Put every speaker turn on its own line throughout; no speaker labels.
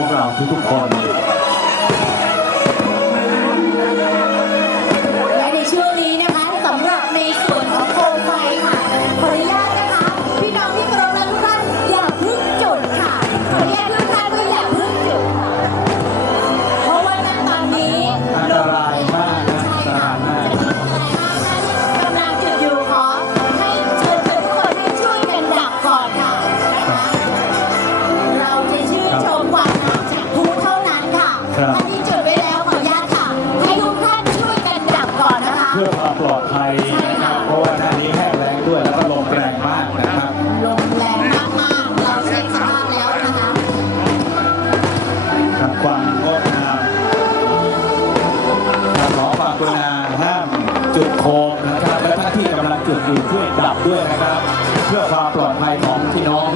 พวกเราทุกๆคน
เพื่
อความปลอดภัยนะครับ เพราะว่าหน้านี้แห้งแรงด้วยแล้วก็ลมแรงมากนะครับ
ลมแรงมากๆเราเช็คสภาพแล้วนะคะ
ครับความงดงามขอฝากคุณาห้ามจุดโคมนะครับ และท่านที่กำลังจุดอยู่ช่วยดับด้วยนะครับ เพื่อความปลอดภัยของพี่น้อง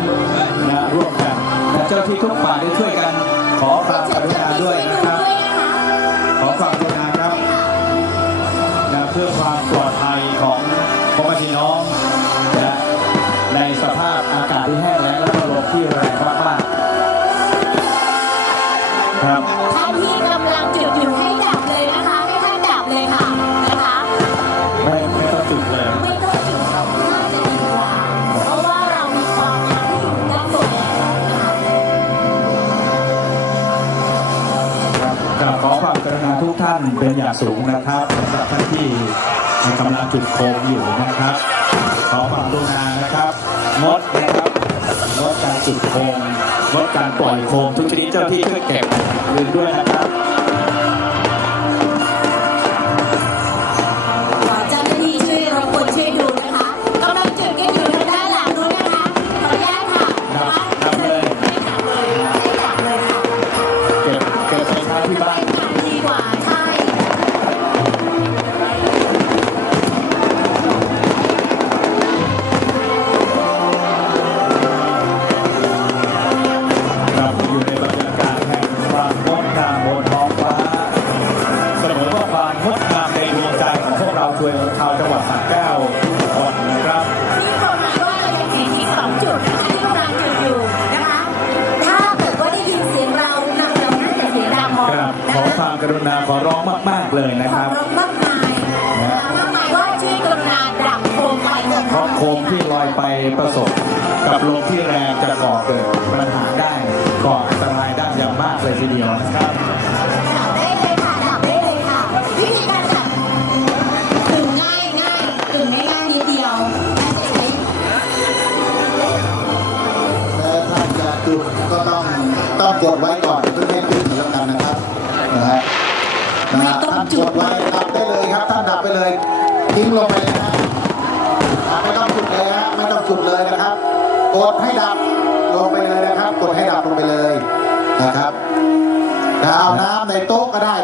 นะร่วมกันและเจ้าที่ทุกฝ่ายได้ช่วยกัน ขอความกรุณาด้วยนะครับ ขอความ ปลอดภัยของพ่อแม่พี่น้องนะในสภาพอากาศที่แห้งแล้งและก็ลมที่แรงมากๆครับ
ท่านที่กำลังจุดอยู่ให้ดับเลยนะคะ ให้ท่านดับเลยค่ะนะคะ
ไม่ไม่ต้องจุดเลยไม่
ต้องจุดน่าจะดีกว่าเพราะว่าเรามีความงามที่อยู่ด้านบนแล้วนะคะ
กับขอความ กรณาทุกท่านเป็นอย่างสูงนะครับสำหรับท่านที่กำลังจุดโคมอยู่นะครับ ขอความกรุณานะครับงดนะครับงดการจุดโคมงดการปล่อยโคมทุกชนิดเจ้าที่ช่วยเก็บคืนด้วยนะครับาชวยชาวจังหวัดสระแก้วก่อนนะครับ
นี่บอกหมายว่าเรายังเห็นอีกสองจุดนะคะที่กำลังจุดอยู่นะคะ ถ้าเกิดว่าได้ยินเสียงเราเราเราน่าจะเสียงดังพอครับ นะขอคะค
วามกรุณาขอร้องมาก ๆ เลยนะขคอรับ
ร้องมากมาย
นะค
ะมากมายว่าช่วยกรุณาดับโคมไฟเถอะเพราะโคมที่ลอ
ยไปประสบ กับลมที่แรงจะก่อเกิดปัญหาได้ก่ออันตร
ถ้าจะจุดก็ต้องต้องกดไว้ก่อนเพื่อให้จุดแล้วกันนะครับนะฮะนะฮะท่านกดไว้ดับได้เลยครับท่านดับไปเลย ทิ้งลงไปเลยนะฮะอะไม่ต้องจุดเลยฮะไม่ต้องจุดเลยนะครับ กดให้ดับลงไปเลยนะครับ กดให้ดับลงไปเลยนะครับแล้วเอาน้ำในโต๊ะก็ได้